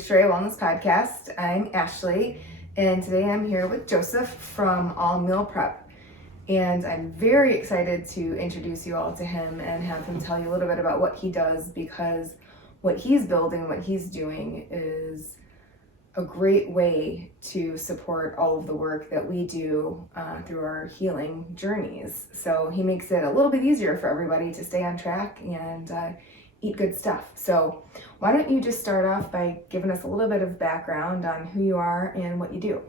Stray Wellness Podcast. I'm Ashley, and today I'm here with Joseph from All Meal Prep. And I'm very excited to introduce you all to him and have him tell you a little bit about what he does, because what he's building, what he's doing is a great way to support all of the work that we do through our healing journeys. So he makes it a little bit easier for everybody to stay on track and eat good stuff. So why don't you just start off by giving us a little bit of background on who you are and what you do.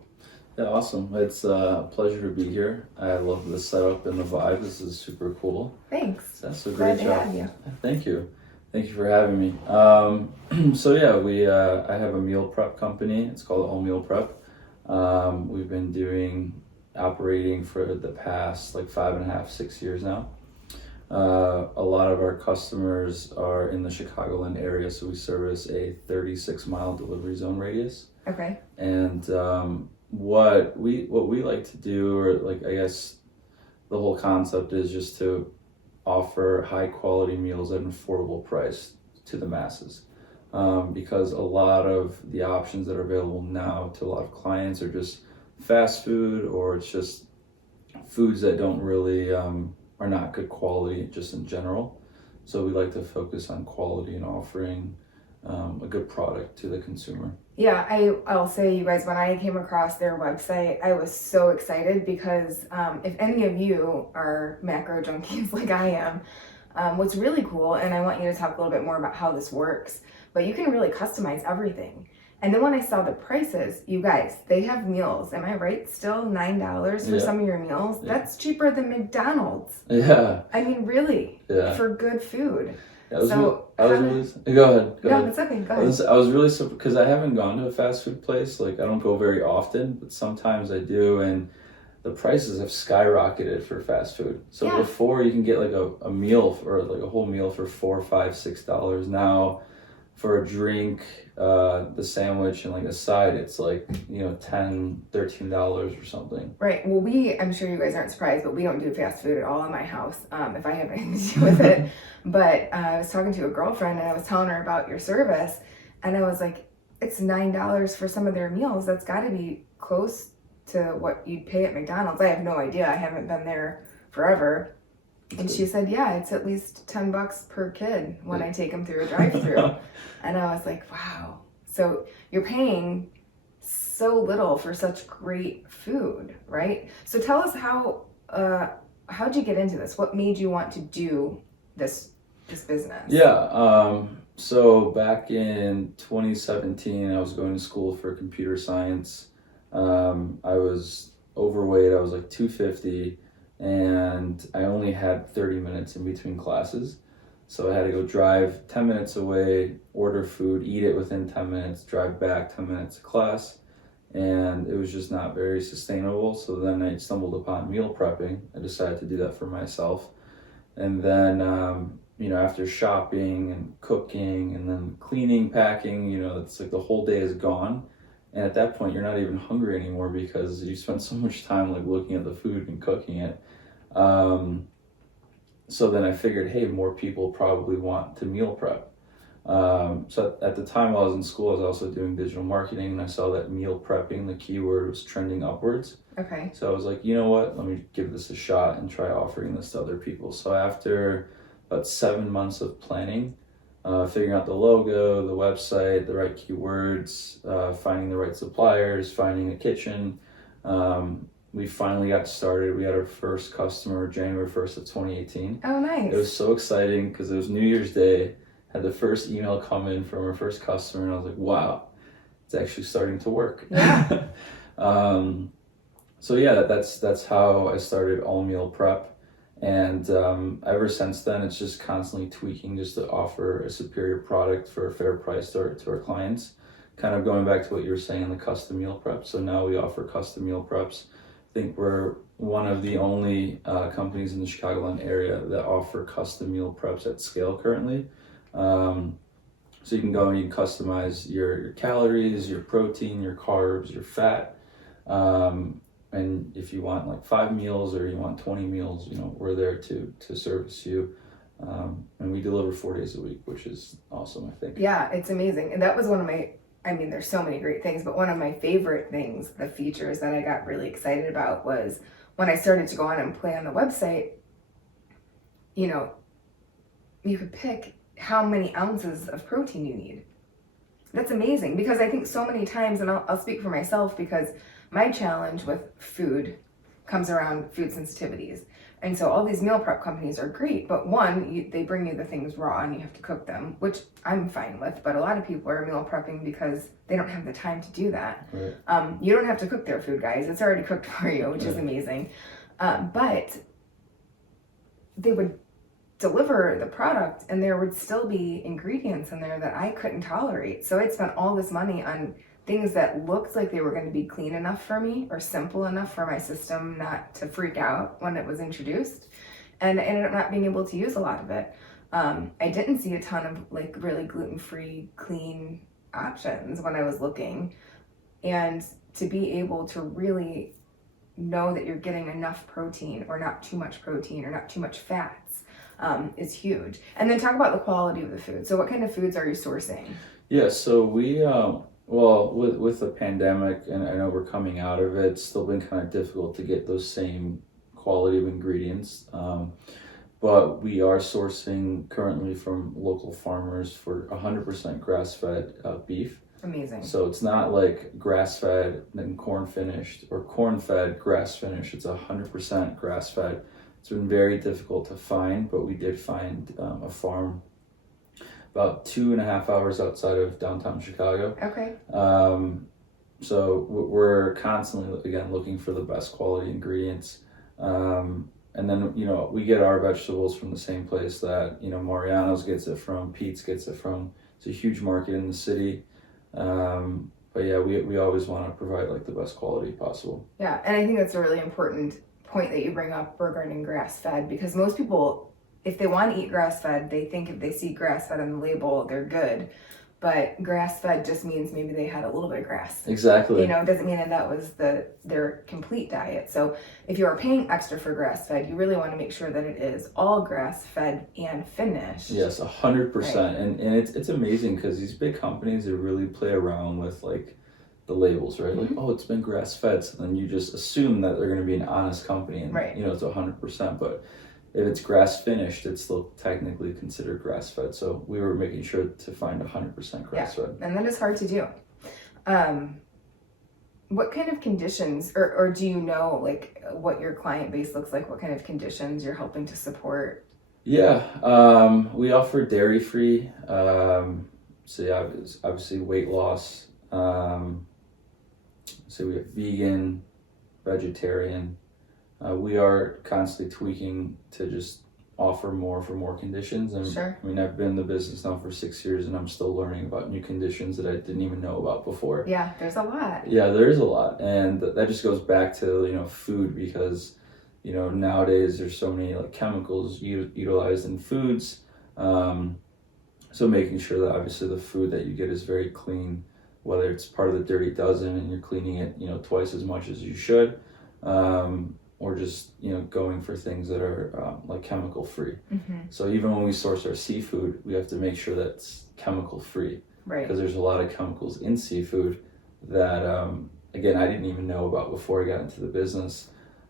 Yeah, awesome. It's a pleasure to be here. I love the setup and the vibe. This is super cool. Thanks. That's a great Glad job. to have you. Thank you. Thank you for having me. So yeah, I have a meal prep company. It's called All Meal Prep. We've been operating for the past like 5.5, 6 years now. A lot of our customers are in the Chicagoland area, so we service a 36-mile delivery zone radius. Okay. And what we like to do, or like I guess the whole concept is just to offer high quality meals at an affordable price to the masses, because a lot of the options that are available now to a lot of clients are just fast food, or it's just foods that don't really are not good quality just in general. So we like to focus on quality and offering a good product to the consumer. Yeah, I'll say, you guys, when I came across their website, I was so excited because if any of you are macro junkies like I am, what's really cool, and I want you to talk a little bit more about how this works, but you can really customize everything. And then when I saw the prices, you guys, they have meals. Am I right? Still $9 for some of your meals? Yeah. That's cheaper than McDonald's. Yeah. I mean, really, for good food. I was really, go ahead. No, it's okay. Go ahead. I was really surprised because I haven't gone to a fast food place. Like, I don't go very often, but sometimes I do, and the prices have skyrocketed for fast food. So before you can get like a meal or like a whole meal for $4, $5, $6. Now, for a drink, the sandwich and like a side, it's like, $10, $13 or something. Right. Well, I'm sure you guys aren't surprised, but we don't do fast food at all in my house, if I have anything to do with it. But I was talking to a girlfriend and I was telling her about your service, and I was like, it's $9 for some of their meals. That's got to be close to what you'd pay at McDonald's. I have no idea. I haven't been there forever. And she said, yeah, it's at least $10 per kid when I take them through a drive-through. And I was like, wow. So you're paying so little for such great food, right? So tell us how'd you get into this? What made you want to do this business? Yeah. So back in 2017, I was going to school for computer science. I was overweight. I was like 250. And I only had 30 minutes in between classes. So I had to go drive 10 minutes away, order food, eat it within 10 minutes, drive back 10 minutes to class. And it was just not very sustainable. So then I stumbled upon meal prepping. I decided to do that for myself. And then, after shopping and cooking and then cleaning, packing, it's like the whole day is gone. And at that point, you're not even hungry anymore because you spent so much time like looking at the food and cooking it. So then I figured, hey, more people probably want to meal prep. So at the time while I was in school, I was also doing digital marketing, and I saw that meal prepping, the keyword, was trending upwards. Okay. So I was like, you know what? Let me give this a shot and try offering this to other people. So after about 7 months of planning, figuring out the logo, the website, the right keywords, finding the right suppliers, finding a kitchen, we finally got started. We had our first customer January 1st of 2018. Oh, nice. It was so exciting because it was New Year's Day. Had the first email come in from our first customer, and I was like, wow, it's actually starting to work. Yeah. So yeah, that's how I started All Meal Prep. And ever since then, it's just constantly tweaking just to offer a superior product for a fair price to our clients. Kind of going back to what you were saying, the custom meal prep. So now we offer custom meal preps. I think we're one of the only companies in the Chicagoland area that offer custom meal preps at scale currently. So you can go and you can customize your calories, your protein, your carbs, your fat. And if you want like 5 meals or you want 20 meals, we're there to service you. And we deliver 4 days a week, which is awesome, I think. Yeah, it's amazing. And that was one of my I mean, there's so many great things, but one of my favorite things, the features that I got really excited about, was when I started to go on and play on the website, you know, you could pick how many ounces of protein you need. That's amazing, because I think so many times, and I'll speak for myself, because my challenge with food comes around food sensitivities. And so all these meal prep companies are great, but one, they bring you the things raw and you have to cook them, which I'm fine with, but a lot of people are meal prepping because they don't have the time to do that. Right. You don't have to cook their food, guys. It's already cooked for you, which is amazing. But they would deliver the product and there would still be ingredients in there that I couldn't tolerate. So I'd spent all this money on things that looked like they were going to be clean enough for me or simple enough for my system not to freak out when it was introduced. And I ended up not being able to use a lot of it. I didn't see a ton of like really gluten-free, clean options when I was looking. And to be able to really know that you're getting enough protein or not too much protein or not too much fats is huge. And then talk about the quality of the food. So what kind of foods are you sourcing? Yeah, so we well, with the pandemic, and I know we're coming out of it, it's still been kind of difficult to get those same quality of ingredients. But we are sourcing currently from local farmers for 100% grass-fed beef. Amazing. So it's not like grass-fed and corn-finished or corn-fed grass-finished. It's 100% grass-fed. It's been very difficult to find, but we did find a farm about 2.5 hours outside of downtown Chicago. Okay. So we're constantly, again, looking for the best quality ingredients. And then, you know, we get our vegetables from the same place that, you know, Mariano's gets it from, Pete's gets it from. It's a huge market in the city. But yeah, we always want to provide like the best quality possible. Yeah, and I think that's a really important point that you bring up regarding grass-fed, because most people, if they want to eat grass-fed, they think if they see grass-fed on the label, they're good. But grass-fed just means maybe they had a little bit of grass. Exactly. You know, it doesn't mean that was their complete diet. So if you are paying extra for grass-fed, you really want to make sure that it is all grass-fed and finished. Yes, 100%. Right. And it's amazing because these big companies, they really play around with like the labels, right? Like, oh, it's been grass-fed. So then you just assume that they're going to be an honest company and, right, you know, it's 100%. But if it's grass finished, it's still technically considered grass fed. So we were making sure to find 100% grass fed. Yeah, and that is hard to do. What kind of conditions, or do you know like what your client base looks like? What kind of conditions you're helping to support? Yeah, we offer dairy free. So yeah, obviously weight loss. So we have vegan, vegetarian. We are constantly tweaking to just offer more for more conditions. And sure. I mean, I've been in the business now for 6 years and I'm still learning about new conditions that I didn't even know about before. Yeah, there's a lot. Yeah, there is a lot. And that just goes back to, you know, food, because, you know, nowadays there's so many like chemicals utilized in foods. So making sure that obviously the food that you get is very clean, whether it's part of the Dirty Dozen and you're cleaning it, you know, twice as much as you should. Or just, you know, going for things that are like chemical free. Mm-hmm. So even when we source our seafood, we have to make sure that's chemical free. Right. Because there's a lot of chemicals in seafood that, again, I didn't even know about before I got into the business.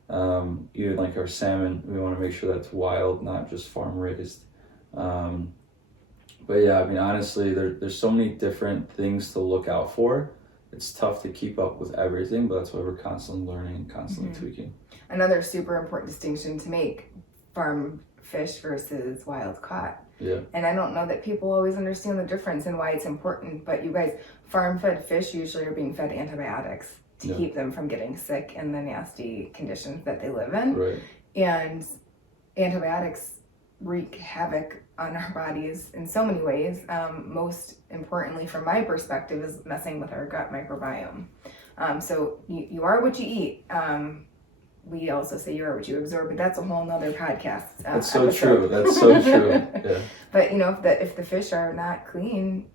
Even like our salmon, we want to make sure that's wild, not just farm raised. But yeah, I mean, honestly, there's so many different things to look out for. It's tough to keep up with everything, but that's why we're constantly learning and constantly tweaking. Another super important distinction to make: farm fish versus wild caught. Yeah. And I don't know that people always understand the difference and why it's important, but you guys, farm-fed fish usually are being fed antibiotics to keep them from getting sick in the nasty conditions that they live in. Right. And antibiotics wreak havoc on our bodies in so many ways. Most importantly, from my perspective, is messing with our gut microbiome. So you are what you eat. We also say you are what you absorb, but that's a whole nother podcast. That's so true. That's so true. Yeah. But you know, if the fish are not clean,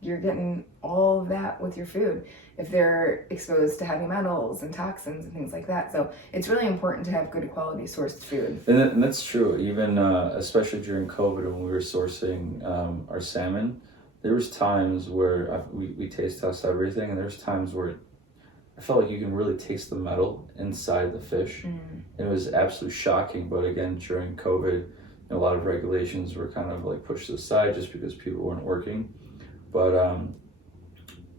you're getting all of that with your food. If they're exposed to heavy metals and toxins and things like that, so it's really important to have good quality sourced food. And that's true. Even especially during COVID when we were sourcing our salmon, there was times where we taste test everything, and there's times where I felt like you can really taste the metal inside the fish. It was absolutely shocking. But again, during COVID, a lot of regulations were kind of like pushed aside just because people weren't working. But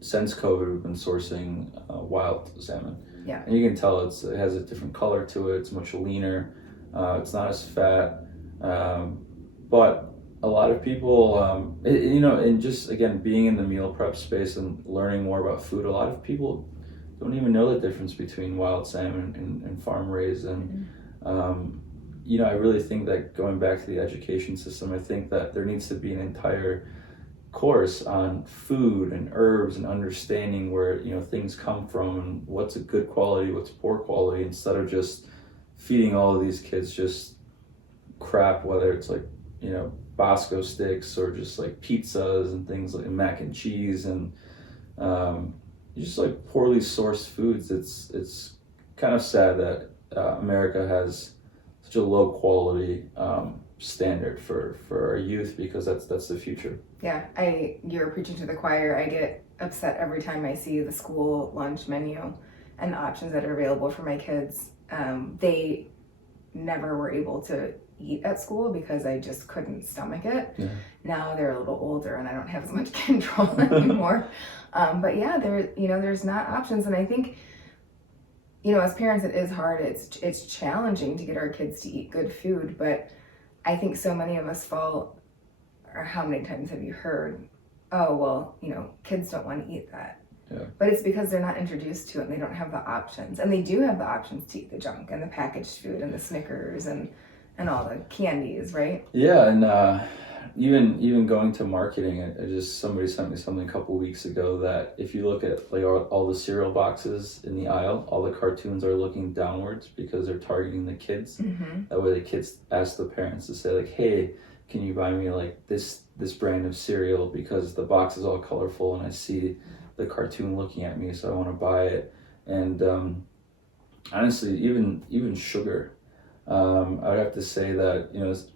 since COVID, we've been sourcing wild salmon. Yeah. And you can tell it has a different color to it. It's much leaner. It's not as fat. But a lot of people, and just again, being in the meal prep space and learning more about food, a lot of people don't even know the difference between wild salmon and farm raised. And, I really think that going back to the education system, I think that there needs to be an entire course on food and herbs and understanding where, things come from and what's a good quality, what's poor quality, instead of just feeding all of these kids just crap, whether it's like, Bosco sticks or just like pizzas and things like mac and cheese and just like poorly sourced foods. It's kind of sad that America has such a low quality standard for our youth, because that's the future. Yeah, you're preaching to the choir. I get upset every time I see the school lunch menu and the options that are available for my kids. They never were able to eat at school because I just couldn't stomach it. Yeah. Now they're a little older and I don't have as much control anymore. But yeah, there's not options. And I think, as parents, it is hard. It's challenging to get our kids to eat good food, but I think so many of us fall, or how many times have you heard, oh, well, kids don't want to eat that. Yeah. But it's because they're not introduced to it and they don't have the options. And they do have the options to eat the junk and the packaged food and the Snickers and all the candies, right? Yeah, and even going to marketing, somebody sent me something a couple weeks ago that if you look at like all the cereal boxes in the aisle, all the cartoons are looking downwards because they're targeting the kids. That way the kids ask the parents to say like, hey, can you buy me like this brand of cereal because the box is all colorful and I see the cartoon looking at me, so I want to buy it. And honestly, even sugar, I would have to say that it's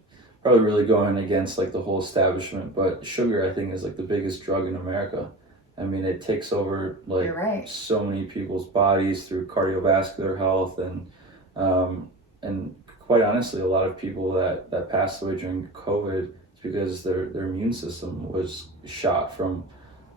probably really going against like the whole establishment, but sugar I think is like the biggest drug in America. I mean, it takes over like You're right. so many people's bodies through cardiovascular health and quite honestly, a lot of people that passed away during COVID is because their immune system was shot from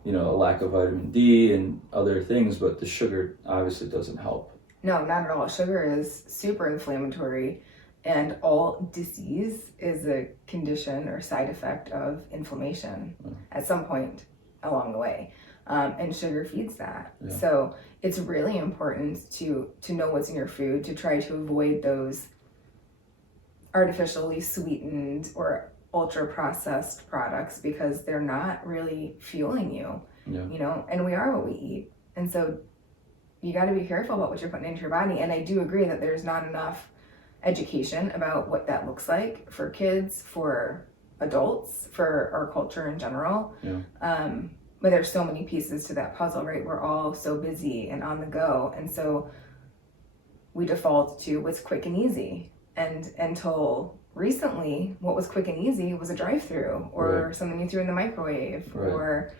a lack of vitamin D and other things, but the sugar obviously doesn't help. No, not at all. Sugar is super inflammatory, and all disease is a condition or side effect of inflammation at some point along the way. And sugar feeds that. Yeah. So it's really important to know what's in your food, to try to avoid those artificially sweetened or ultra processed products, because they're not really fueling you. Yeah. And we are what we eat. And so you got to be careful about what you're putting into your body. And I do agree that there's not enough education about what that looks like for kids, for adults, for our culture in general. Yeah. But there's so many pieces to that puzzle, right? We're all so busy and on the go. And so we default to what's quick and easy. And until recently, what was quick and easy was a drive-through or something you threw in the microwave or,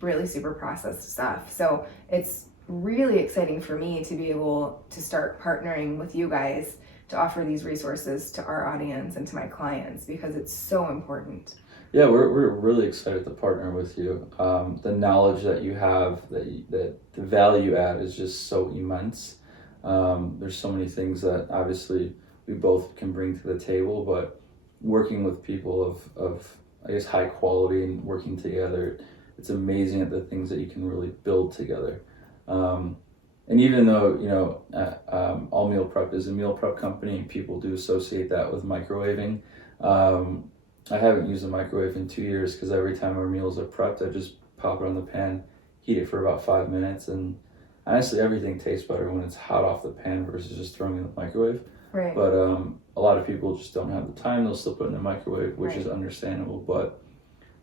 really super processed stuff. So it's really exciting for me to be able to start partnering with you guys to offer these resources to our audience and to my clients, because it's so important. Yeah, we're really excited to partner with you. The knowledge that you have, that the value add is just so immense. There's so many things that obviously we both can bring to the table, but working with people of I guess high quality and working together, it's amazing at the things that you can really build together. And even though All Meal Prep is a meal prep company, people do associate that with microwaving. I haven't used a microwave in 2 years because every time our meals are prepped, I just pop it on the pan, heat it for about 5 minutes, and honestly, everything tastes better when it's hot off the pan versus just throwing it in the microwave. Right. But a lot of people just don't have the time. They'll still put it in the microwave, which is understandable. But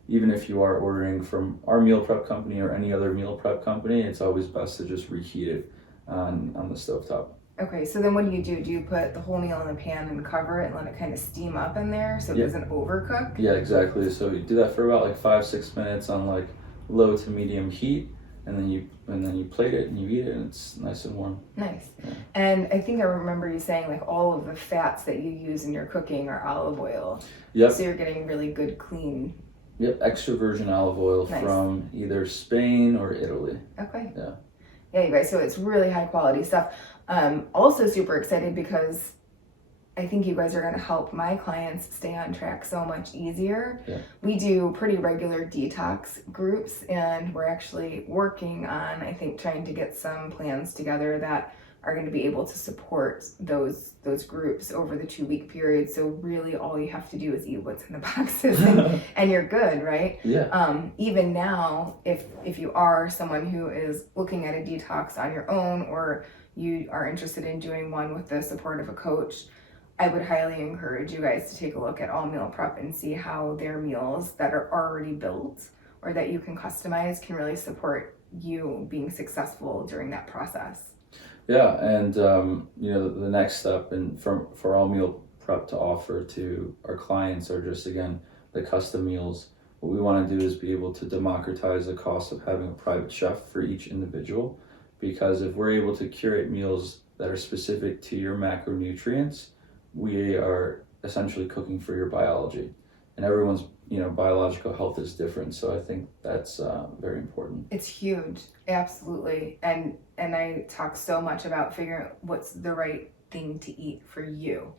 even if you are ordering from our meal prep company or any other meal prep company, it's always best to just reheat it on the stovetop. Okay, so then what do? Do you put the whole meal in the pan and cover it and let it kind of steam up in there so it Yeah. doesn't overcook? Yeah, exactly. So you do that for about like 5-6 minutes on like low to medium heat, and then you plate it and you eat it, and it's nice and warm. Nice. Yeah. And I think I remember you saying like all of the fats that you use in your cooking are olive oil. Yep. So you're getting really good, clean. Yep, extra virgin olive oil Nice. from either Spain or Italy. Okay. Yeah. Yeah, you guys. So it's really high quality stuff. Also super excited because I think you guys are going to help my clients stay on track so much easier. Yeah. We do pretty regular detox groups, and we're actually working on, I think, trying to get some plans together that are going to be able to support those groups over the 2-week period. So really all you have to do is eat what's in the boxes and you're good, right? Yeah. Even now, if you are someone who is looking at a detox on your own, or you are interested in doing one with the support of a coach, I would highly encourage you guys to take a look at All Meal Prep and see how their meals that are already built or that you can customize can really support you being successful during that process. Yeah, and the next step and for All Meal Prep to offer to our clients are just, again, the custom meals. What we want to do is be able to democratize the cost of having a private chef for each individual, because if we're able to curate meals that are specific to your macronutrients, we are essentially cooking for your biology, and everyone's biological health is different. So I think that's very important. It's huge, absolutely. And I talk so much about figuring out what's the right thing to eat for you,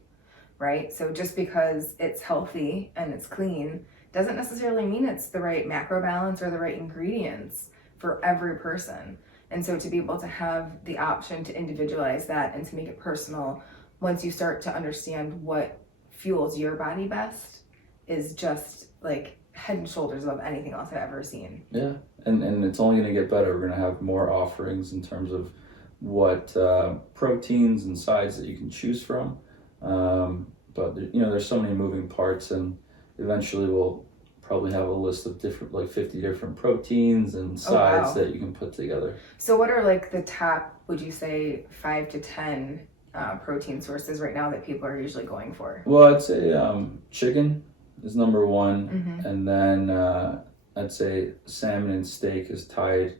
right? So just because it's healthy and it's clean doesn't necessarily mean it's the right macro balance or the right ingredients for every person. And so to be able to have the option to individualize that and to make it personal, once you start to understand what fuels your body best, is just like head and shoulders above anything else I've ever seen. Yeah, and it's only going to get better. We're going to have more offerings in terms of what proteins and sides that you can choose from. But there's so many moving parts, and eventually we'll probably have a list of different, like 50 different proteins and sides that you can put together. So what are like the top, would you say, 5 to 10 protein sources right now that people are usually going for? Well, I'd say chicken is number one, Mm-hmm. and then I'd say salmon and steak is tied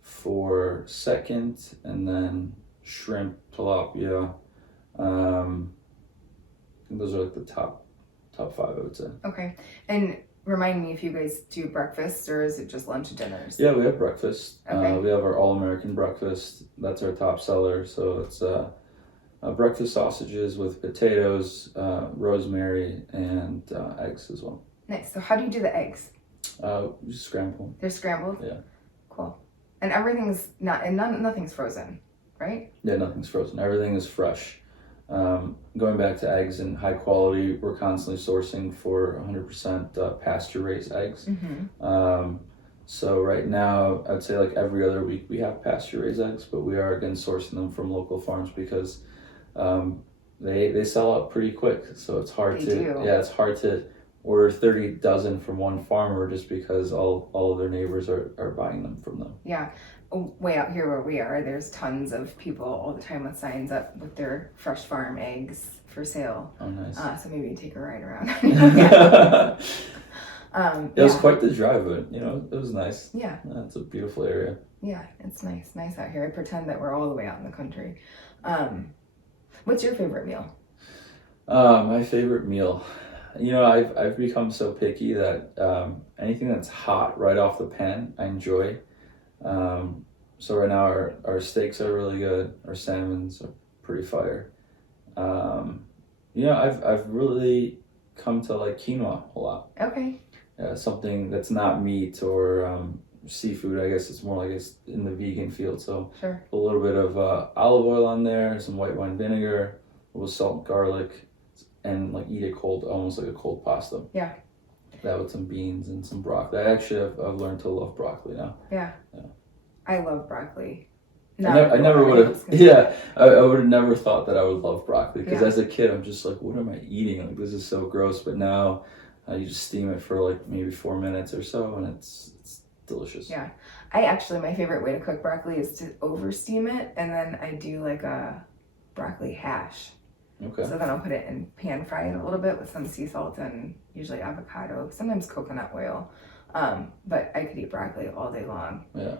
for second, and then shrimp, tilapia. I think those are like the top 5, I would say. Okay, and remind me if you guys do breakfast or is it just lunch and dinners? Yeah, we have breakfast. Okay. We have our all-American breakfast. That's our top seller. So it's breakfast sausages with potatoes, rosemary, and eggs as well. Nice. So how do you do the eggs? We just scramble them. They're scrambled? Yeah. Cool. And everything's nothing's frozen, right? Yeah, nothing's frozen. Everything is fresh. Going back to eggs and high quality, we're constantly sourcing for 100% pasture-raised eggs. Mm-hmm. So right now, I'd say like every other week we have pasture-raised eggs, but we are again sourcing them from local farms because they sell out pretty quick. So it's hard it's hard to order 30 dozen from one farmer just because all of their neighbors are buying them from them. Yeah. Way out here where we are, there's tons of people all the time with signs up with their fresh farm eggs for sale. Oh, nice. So maybe you take a ride around. It was quite the drive, but it was nice. Yeah. It's a beautiful area. Yeah, it's nice out here. I pretend that we're all the way out in the country. What's your favorite meal? My favorite meal, I've become so picky that anything that's hot right off the pan, I enjoy. So right now our steaks are really good. Our salmons are pretty fire. I've really come to like quinoa a lot. Okay. Something that's not meat or seafood. I guess it's more like it's in the vegan field. So Sure. a little bit of olive oil on there, some white wine vinegar, a little salt and garlic, and like eat it cold, almost like a cold pasta. Yeah. That with some beans and some broccoli. I've learned to love broccoli now. Yeah. I love broccoli. I never would have. Yeah, I would have never thought that I would love broccoli because as a kid I'm just like, what am I eating? Like this is so gross. But now you just steam it for like maybe 4 minutes or so, and it's delicious. Yeah, my favorite way to cook broccoli is to over steam it, and then I do like a broccoli hash. Okay. So then I'll put it in pan fry it a little bit with some sea salt and usually avocado, sometimes coconut oil. But I could eat broccoli all day long. Yeah,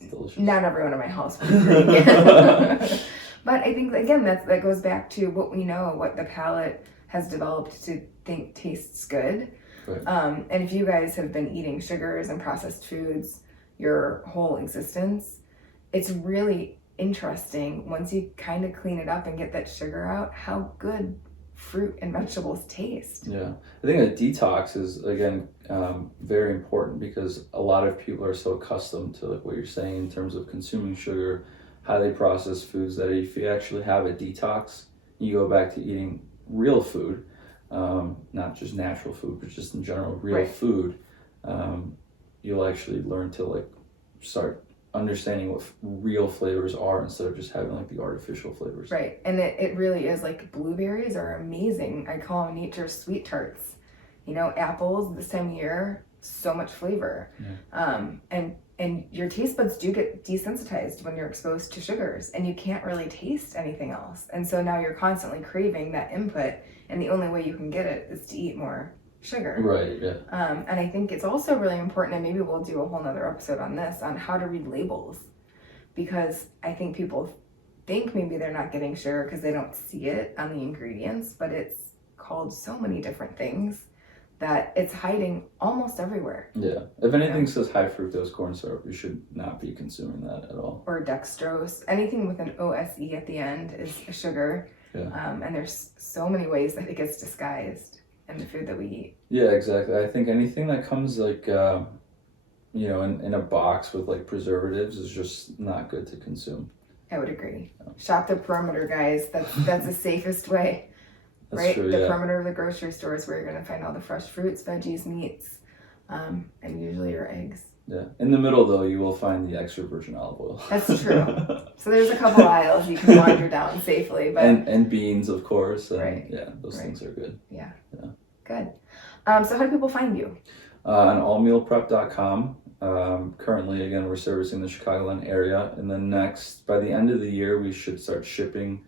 it's delicious. Not everyone in my house would agree. But I think, again, that goes back to what we know, what the palate has developed to think tastes good. Right. And if you guys have been eating sugars and processed foods your whole existence, it's really interesting once you kind of clean it up and get that sugar out, how good fruit and vegetables taste. Yeah, I think a detox is, again, very important because a lot of people are so accustomed to like what you're saying in terms of consuming sugar, highly processed foods, that if you actually have a detox, you go back to eating real food, not just natural food, but just in general real Right. food, you'll actually learn to like start understanding what real flavors are instead of just having like the artificial flavors. Right, and it really is, like, blueberries are amazing. I call them nature's sweet tarts. You know, apples this time of year, so much flavor. Yeah. And your taste buds do get desensitized when you're exposed to sugars, and you can't really taste anything else. And so now you're constantly craving that input, and the only way you can get it is to eat more sugar. Right, yeah. And I think it's also really important, and maybe we'll do a whole nother episode on this, on how to read labels, because I think people think maybe they're not getting sugar because they don't see it on the ingredients, but it's called so many different things that it's hiding almost everywhere. Yeah. If anything says high fructose corn syrup, you should not be consuming that at all. Or dextrose. Anything with an OSE at the end is a sugar. Yeah. And there's so many ways that it gets disguised in the food that we eat. Yeah, exactly. I think anything that comes like, you know, in a box with like preservatives is just not good to consume. I would agree. Shop the perimeter, guys. That's the safest way. That's right? true, The yeah. perimeter of the grocery store is where you're going to find all the fresh fruits, veggies, meats, and usually your eggs. Yeah. In the middle, though, you will find the extra virgin olive oil. That's true. So there's a couple aisles you can wander down safely, but and beans, of course. And Right. Yeah, those Right. things are good. yeah. Yeah. Good. So how do people find you? On allmealprep.com. Currently, again, we're servicing the Chicagoland area. And then next, by the end of the year, we should start shipping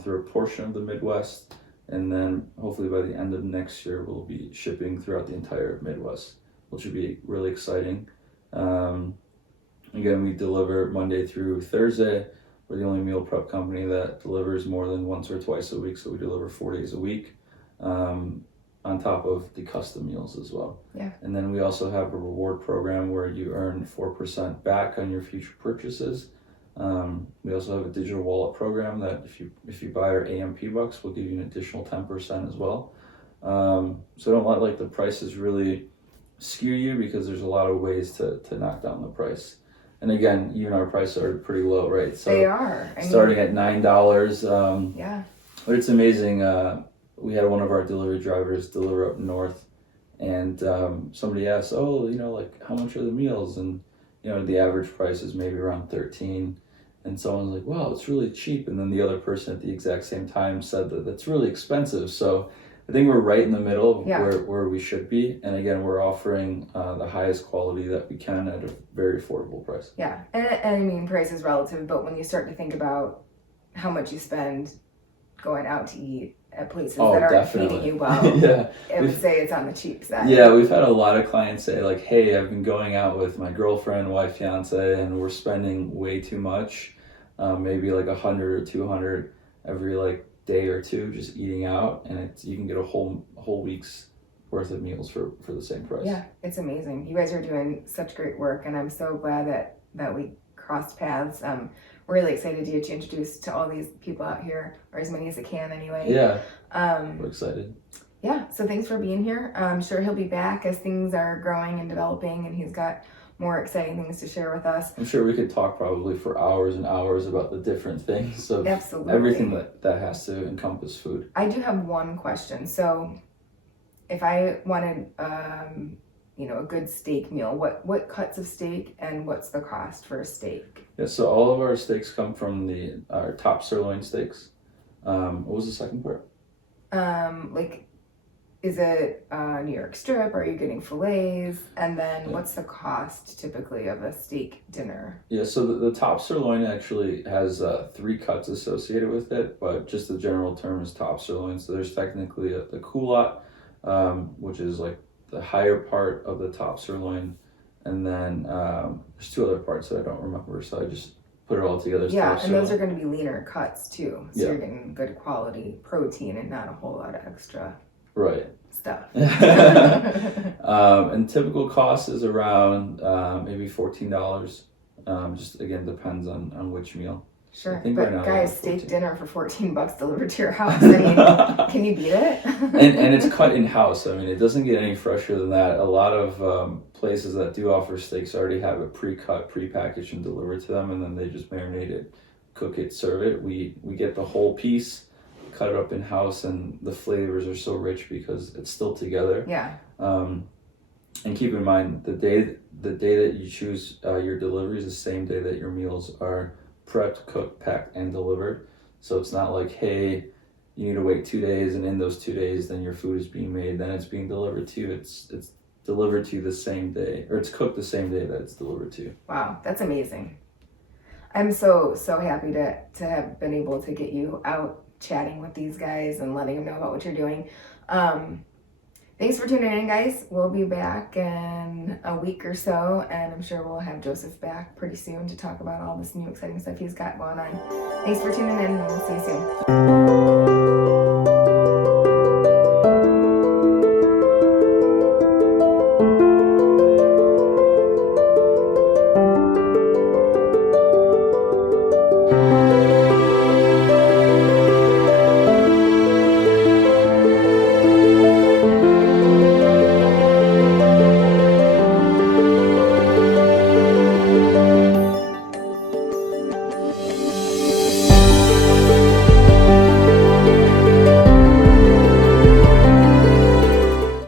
through a portion of the Midwest. And then hopefully by the end of next year, we'll be shipping throughout the entire Midwest, which would be really exciting. Again, we deliver Monday through Thursday. We're the only meal prep company that delivers more than once or twice a week, so we deliver 4 days a week, on top of the custom meals as well. Yeah. And then we also have a reward program where you earn 4% back on your future purchases. We also have a digital wallet program that if you buy our AMP bucks, we'll give you an additional 10% as well. So don't let like the prices really skew you, because there's a lot of ways to knock down the price. And again, even our prices are pretty low, right? So They are. starting at $9. Yeah. But it's amazing. We had one of our delivery drivers deliver up north, and somebody asked, "Oh, you know, like how much are the meals?" And you know, the average price is maybe around $13. And someone's like, "Wow, it's really cheap." And then the other person at the exact same time said that that's really expensive. So I think we're right in the middle of where we should be. And again, we're offering the highest quality that we can at a very affordable price. Yeah. And I mean, price is relative, but when you start to think about how much you spend going out to eat at places that aren't definitely. feeding you well, Yeah. I would say it's on the cheap side. Yeah, we've had a lot of clients say like, "Hey, I've been going out with my girlfriend, wife, fiance, and we're spending way too much, maybe like 100 or 200 every like day or two just eating out, and you can get a whole week's worth of meals for the same price." Yeah, it's amazing. You guys are doing such great work, and I'm so glad that we crossed paths. We're really excited to get you introduced to all these people out here, or as many as I can anyway. Yeah, we're excited. Yeah, so thanks for being here. I'm sure he'll be back as things are growing and developing, and he's got more exciting things to share with us. I'm sure we could talk probably for hours and hours about the different things of Absolutely. everything that has to encompass food. I do have one question. So if I wanted a good steak meal, what cuts of steak and what's the cost for a steak? Yeah, so all of our steaks come from our top sirloin steaks. What was the second part? Like is it New York strip? Are you getting fillets? And then Yeah. what's the cost typically of a steak dinner? Yeah, so the top sirloin actually has 3 cuts associated with it, but just the general term is top sirloin. So there's technically the culotte, which is like the higher part of the top sirloin, and then there's 2 other parts that I don't remember, so I just put it all together. Yeah, and those sirloin. are going to be leaner cuts too, so Yeah. you're getting good quality protein and not a whole lot of extra Right. stuff. And typical cost is around maybe $14. Just again depends on which meal. Sure, I think but right now guys, we're steak 14. dinner for $14 delivered to your house. I mean, can you beat it? and it's cut in house. I mean, it doesn't get any fresher than that. A lot of places that do offer steaks already have it pre-cut, pre-packaged, and delivered to them, and then they just marinate it, cook it, serve it. We get the whole piece, cut it up in house, and the flavors are so rich because it's still together. Yeah. And keep in mind the day that you choose your delivery is the same day that your meals are prepped, cooked, packed, and delivered. So it's not like, hey, you need to wait 2 days, and in those 2 days, then your food is being made, then it's being delivered to you. It's delivered to you the same day, or it's cooked the same day that it's delivered to you. Wow, that's amazing. I'm so happy to have been able to get you out chatting with these guys and letting them know about what you're doing. Thanks for tuning in, guys. We'll be back in a week or so, and I'm sure we'll have Joseph back pretty soon to talk about all this new exciting stuff he's got going on. Thanks for tuning in, and we'll see you soon.